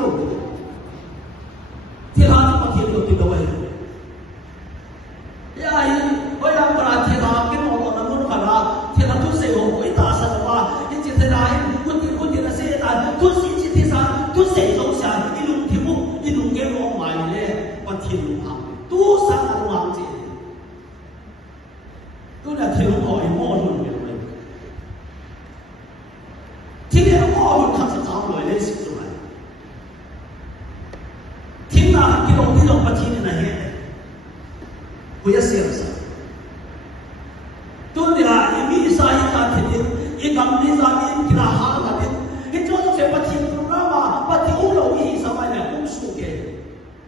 đâu thiên hà mà thiên đâu tuyệt vời ai ôi làm cái thiên hà cái món nó muốn phải là thiên hà tu sĩ hồ quỷ ta sao mà cái chuyện thế này quân tiền là sẽ ta tu sĩ chỉ thế sao tu sĩ giống sao cái lúc thì mu cái lúc cái lo ngoài này bắt thiên hà tu sang là hoàng gì tu là thiên hà hỏi mua luôn今天我们看是找来的是什么？听了这种不听的那些，不要想啥。对啦，一米三一家庭的，一个米三一给他哈个的，你做这些不听不那嘛，不听我老一什么的，我输的，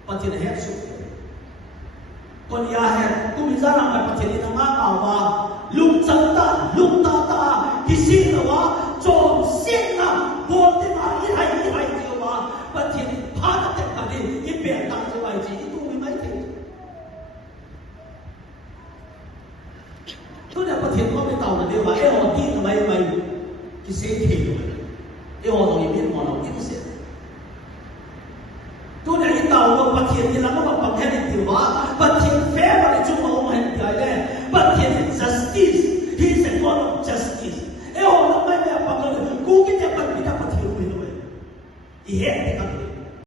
不听的很输的。คนยาแห่กูมีสาระมาประเทศนี้นะมาว่าลุงจังตาลุงตาตาที่สิ่งละว่าจงเสียงละพวกที่มาอีไทยเดียวว่าประเทศนี้พาแต่กันนี้อีเปลี่ยนตังค์จะไว้จีอีตู้มีไม่ถึงตัวเนี่ยประเทศก็ไม่เต่าเดียวว่าเออที่ทำไมที่เสียทีเลยเออตรงนี้เป็นมอเราที่เสียตัวเนี่ยที่เต่าว่าประเทศนี้เราก็มาแค่เดียวว่าประเทศแฟ้มาในจุดโน้มเห็นใจแน่ประเทศ justice he is a god of justice เออเราไม่ได้ฟังเลยกูคิดจะปฏิบัติประเทศนี้ด้วยอีเหี้ยที่กัน